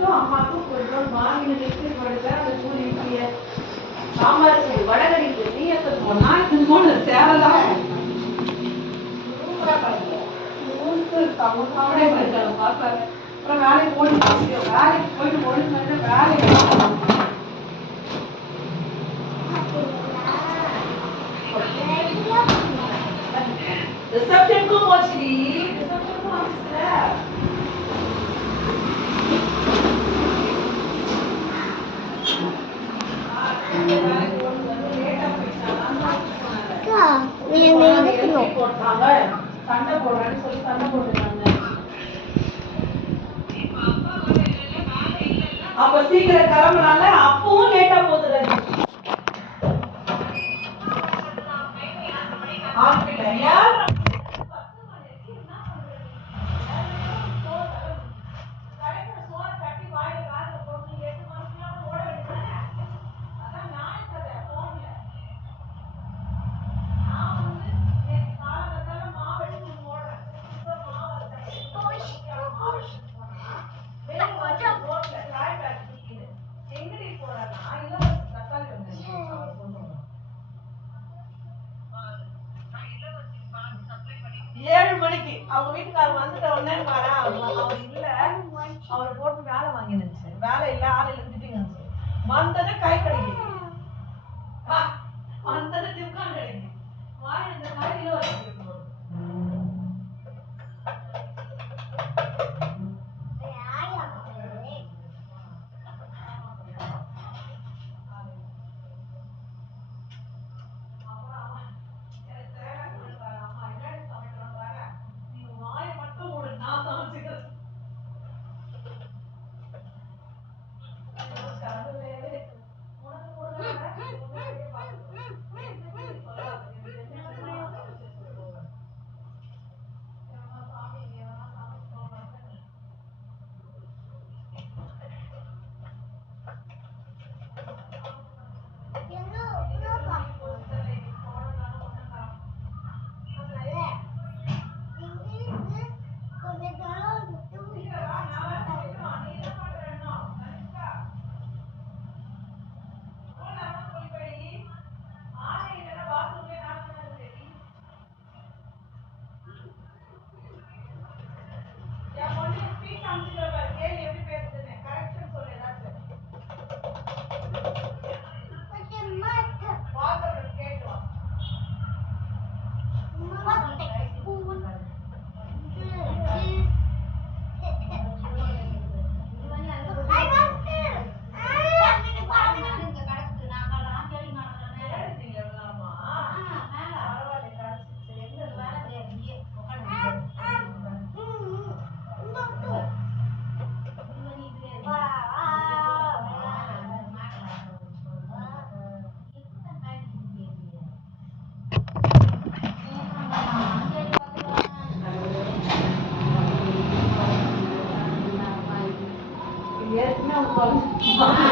மட்டும் அம்மாவுக்கும் கொஞ்சம் மாவின மிக்சி போடுறேன். அந்த கூலி இட்லியை சாம்பார் செய்து வடகறி நீயத்தை போனா இது போன தேவைதான் பார்ப்பாரு. அப்புறம் வேலைக்கு ஓடி வேலைக்கு போயிட்டு ஓடி வேலைக்கு ரிசப்ஷனுக்கும் போச்சுடி. ரிசப்ஷனுக்கும் ஆஃபீஸ்ல சண்டை போடுறேன்னு சொல்லி சண்டை போட்டுருக்காங்க. அப்ப சீக்கிரம் கிளம்புனால அப்பவும் லேட்டா போகுது. அவங்க வீட்டுக்காரர் வந்துட்ட உடனே அவர் இல்ல, அவர் போட்டு வேலை வாங்கினுச்சு. வேலை இல்ல, ஆள் எழுந்துட்டீங்க வந்ததே கை கிடைக்குது, வந்தது டிப்கான் கிடைக்குது. வாய் இந்த கையில வச்சு ஏற்கனவே